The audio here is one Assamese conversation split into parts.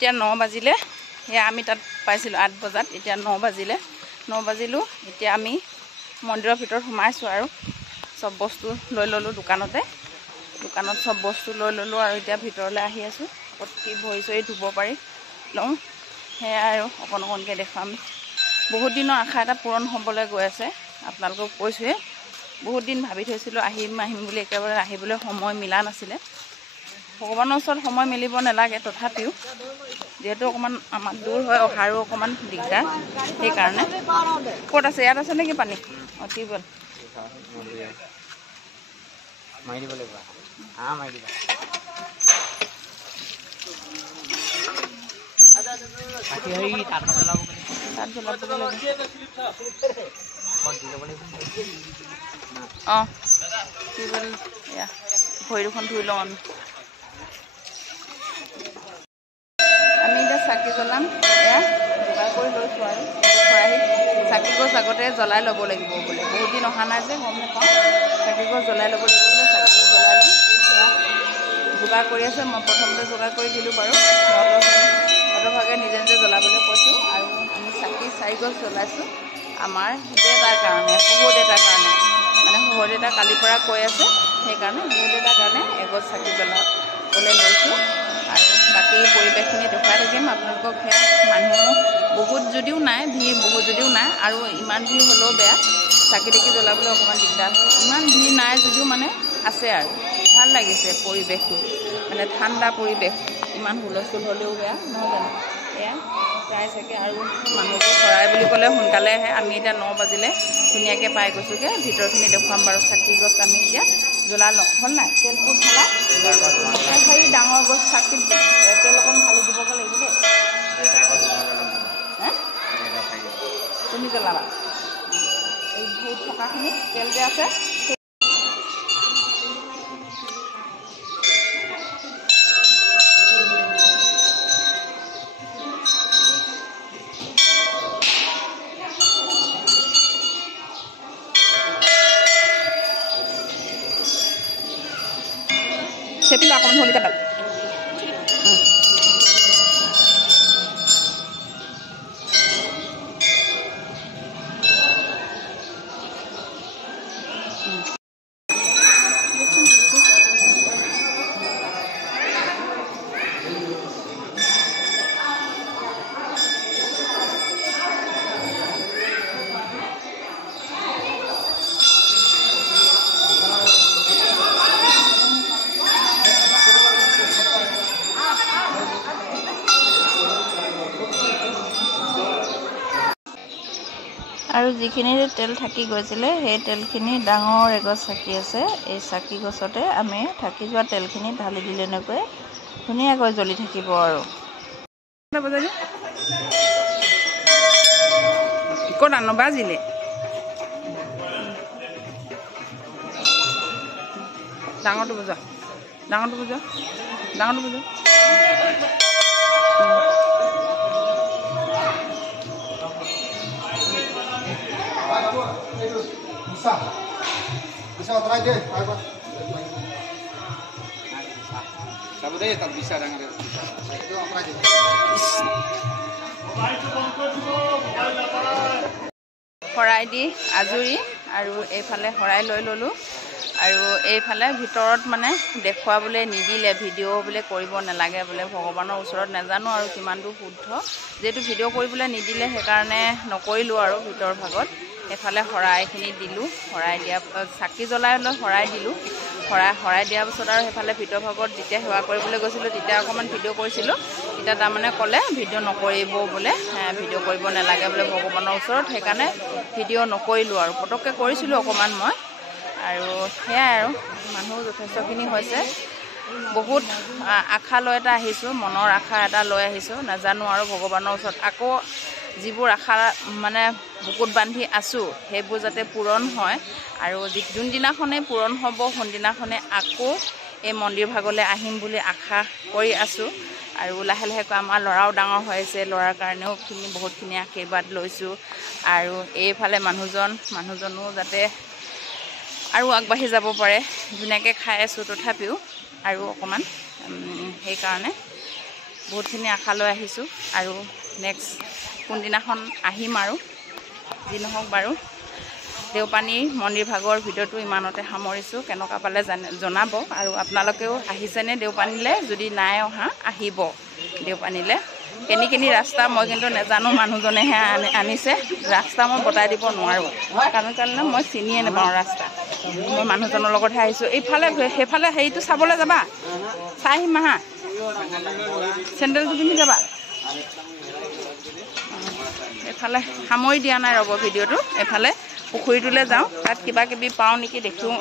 এতিয়া 9 বাজিলে সেয়া আমি তাত পাইছিলোঁ 8 বজাত এতিয়া 9 বাজিলে 9 বাজিলোঁ এতিয়া আমি মন্দিৰৰ ভিতৰত সোমাইছোঁ আৰু সব বস্তু লৈ ল'লোঁ দোকানত সব বস্তু লৈ ল'লোঁ আৰু এতিয়া ভিতৰলৈ আহি আছোঁ কি ভৰি চৰি ধুব পাৰি লওঁ সেয়া আৰু অকণকৈ দেখুৱাম বহুত দিনৰ আশা এটা পূৰণ হ'বলৈ গৈ আছে আপোনালোকক কৈছোঁহে বহুত দিন ভাবি থৈছিলোঁ আহিম বুলি একেবাৰে আহিবলৈ সময় মিলা নাছিলে ভগৱানৰ ওচৰত সময় মিলিব নালাগে তথাপিও যেহেতু অকণমান আমাৰ দূৰ হয় অহাৰো অকণমান দিগদাৰ সেইকাৰণে ক'ত আছে ইয়াত আছে নেকি পানী টিউবৱেল মাৰি দিব লাগিব মাৰি দিবা অঁ টিউবৱেল এয়া ভৰি দুখন ধুই লওঁ আমি এতিয়া চাকি জ্বলাম এয়া যোগাৰ কৰি লৈছোঁ আৰু খৰাহীত চাকি গছ আগতে জ্বলাই ল'ব লাগিব বোলে বহুত দিন অহা নাই যে গম নাপাওঁ চাকি গছ জ্বলাই ল'ব লাগিব বোলে চাকি গছ জ্বলাই লওঁ এয়া যোগাৰ কৰি আছে মই প্ৰথমতে যোগাৰ কৰি দিলোঁ বাৰু সিহঁতৰ ভাগে নিজে নিজে জ্বলাবলৈ কৈছোঁ আৰু আমি চাকি 4 গছ জ্বলাইছোঁ আমাৰ দেউতাৰ কাৰণে শহুৰ দেউতাৰ কাৰণে মানে শহুৰ দেউতা কালিৰ পৰা কৈ আছে সেইকাৰণে শহুৰ দেউতাৰ কাৰণে এগছ চাকি জ্বলাবলৈ লৈছোঁ আৰু বাকী পৰিৱেশখিনি দেখুৱাই থাকিম আপোনালোকক মানুহ বহুত যদিও নাই ভিৰ বহুত যদিও নাই আৰু ইমান ভিৰ হ'লেও বেয়া চাকি তাকি জ্বলাবলৈ অকণমান দিগদাৰ হয় ইমান ভিৰ নাই যদিও মানে আছে আৰু ভাল লাগিছে পৰিৱেশটো মানে ঠাণ্ডা পৰিৱেশ ইমান হুলস্থুল হ'লেও বেয়া নহয় জানো এয়া প্ৰায় চাগে আৰু মানুহবোৰ শৰাই বুলি ক'লে সোনকালে আহে আমি এতিয়া 9 বাজিলে ধুনীয়াকৈ পাই গৈছোঁগৈ ভিতৰখিনি দেখুৱাম বাৰু চাকি গছ আমি এতিয়া জ্বলা লওঁ হ'ল নাই তেলবোৰ ঢালা হেৰি ডাঙৰ গছ চাকিত তেল অকণ ঢালি দিবগৈ লাগিব দেই তুমি জ্বলাবা এই ভূত থকাখিনি তেল যে আছে চেপিলা অকণমান হলি কাটাত আৰু যিখিনি তেল থাকি গৈছিলে সেই তেলখিনি ডাঙৰ এগছ চাকি আছে এই চাকি গছতে আমি থাকি যোৱা তেলখিনি ঢালি দিলে নকৈ ধুনীয়াকৈ জ্বলি থাকিব আৰু ক'ত নবাজিলে ডাঙৰটো বুজা bisa try deh Sabu deh tak bisa dengan itu. Itu try deh. শৰাই দি আজৰি আৰু এইফালে শৰাই লৈ ল'লোঁ আৰু এইফালে ভিতৰত মানে দেখুৱাবলৈ নিদিলে ভিডিঅ' বোলে কৰিব নালাগে বোলে ভগৱানৰ ওচৰত নাজানো আৰু কিমান দূৰ শুদ্ধ যেহেতু ভিডিঅ' কৰিবলৈ নিদিলে সেইকাৰণে নকৰিলোঁ আৰু ভিতৰ ভাগত এফালে শৰাইখিনি দিলোঁ শৰাই দিয়া চাকি জ্বলাই লৈ শৰাই দিলোঁ শৰাই দিয়াৰ পিছত আৰু সেইফালে ভিতৰ ভাগত যেতিয়া সেৱা কৰিবলৈ গৈছিলোঁ তেতিয়া অকণমান ভিডিঅ' কৰিছিলোঁ তেতিয়া তাৰমানে ক'লে ভিডিঅ' নকৰিব বোলে ভিডিঅ' কৰিব নালাগে বোলে ভগৱানৰ ওচৰত সেইকাৰণে ভিডিঅ' নকৰিলোঁ আৰু পটককৈ কৰিছিলোঁ অকণমান মই আৰু সেয়াই আৰু মানুহ যথেষ্টখিনি হৈছে বহুত আশা লৈ এটা আহিছোঁ মনৰ আশা এটা লৈ আহিছোঁ নাজানো আৰু ভগৱানৰ ওচৰত আকৌ যিবোৰ আশা মানে বুকুত বান্ধি আছোঁ সেইবোৰ যাতে পূৰণ হয় আৰু যোনদিনাখনেই পূৰণ হ'ব সোনদিনাখনে আকৌ এই মন্দিৰ ভাগলৈ আহিম বুলি আশা কৰি আছোঁ আৰু লাহে লাহেকৈ আমাৰ ল'ৰাও ডাঙৰ হৈ আছে ল'ৰাৰ কাৰণেও বহুতখিনি আশীৰ্বাদ লৈছোঁ আৰু এইফালে মানুহজনো যাতে আৰু আগবাঢ়ি যাব পাৰে ধুনীয়াকৈ খাই আছোঁ তথাপিও আৰু অকণমান সেইকাৰণে বহুতখিনি আশা লৈ আহিছোঁ আৰু নেক্সট কোনদিনাখন আহিম আৰু যি নহওক বাৰু দেওপানী মন্দিৰ ভাগৰ ভিডিঅ'টো ইমানতে সামৰিছোঁ কেনেকুৱা পালে জনাব আৰু আপোনালোকেও আহিছেনে দেওপানীলৈ যদি নাই অহা আহিব দেওপানীলৈ কেনি ৰাস্তা মই কিন্তু নাজানো মানুহজনেহে আনিছে ৰাস্তা মই বতাই দিব নোৱাৰোঁ কাৰণ মই চিনিয়ে নাপাওঁ ৰাস্তা মই মানুহজনৰ লগতহে আহিছোঁ এইফালে সেইফালে হেৰিটো চাবলৈ যাবা চাই আহিম আহা চেণ্ডেলটো পিন্ধি যাবা এইফালে সামৰি দিয়া নাই ৰ'ব ভিডিঅ'টো এইফালে পুখুৰীটোলৈ যাওঁ তাত কিবা কিবি পাওঁ নেকি দেখোঁ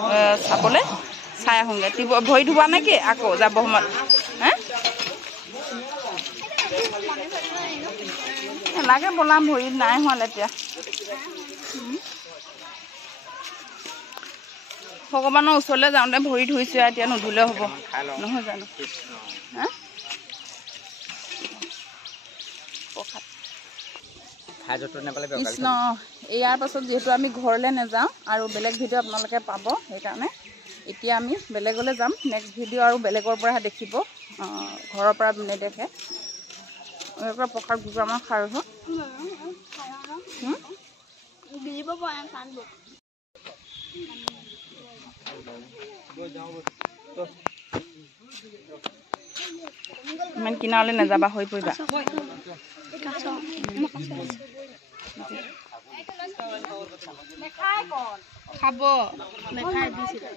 চাবলৈ চাই আহোঁগৈ ভৰি ধুবা নেকি আকৌ যাব সময়ত হে লাগে বলাম ভৰিত নাই হোৱা লেতেৰা ভগৱানৰ ওচৰলৈ যাওঁতে ভৰি ধুইছোঁ এতিয়া নুধুলেও হ'ব নহয় জানো হা কৃষ্ণ ইয়াৰ পাছত যিহেতু আমি ঘৰলৈ নাযাওঁ আৰু বেলেগ ভিডিঅ' আপোনালোকে পাব সেইকাৰণে এতিয়া আমি বেলেগলৈ যাম নেক্সট ভিডিঅ' আৰু বেলেগৰ পৰাহে দেখিব ঘৰৰ পৰা নেদেখে প্ৰসাদ গুজৰামৰ খাৰ ইমান কিনাৰলৈ নাযাবা হৈ পৰিবা খাব নেখাই দিছিলে